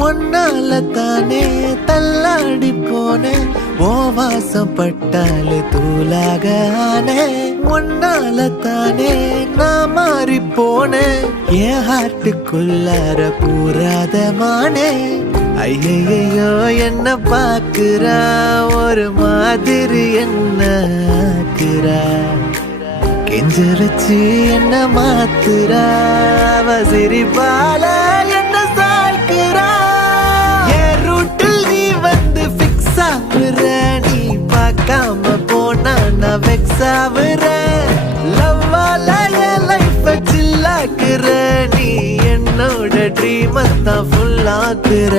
ஒன்னால தானே தள்ளாடி போனேன் ஓ வாசம் பட்டாலே தூளாக ஆனே ஒன்னால தானே நான் மாறி போனேன் என் ஹார்ட்டுக்குள்ளார பூராத மானே ஐயையோ என்ன பாக்குறா ஒரு மாதிரி என்ன ஆக்குறா கெஞ்ச வச்சு என்ன மாத்துறா அவ சிரிப்பால என்ன சாய்க்கிறா என் ரூட்டில் நீ வந்து ஃபிக்ஸ் ஆகுற நீ பார்க்காம போனா நான் வெக்ஸ் ஆகுற லவ்வால என் லைஃப சில்லாக்குற நீ என்னோட ட்ரீம் தான் ஃபுல் ஆக்குற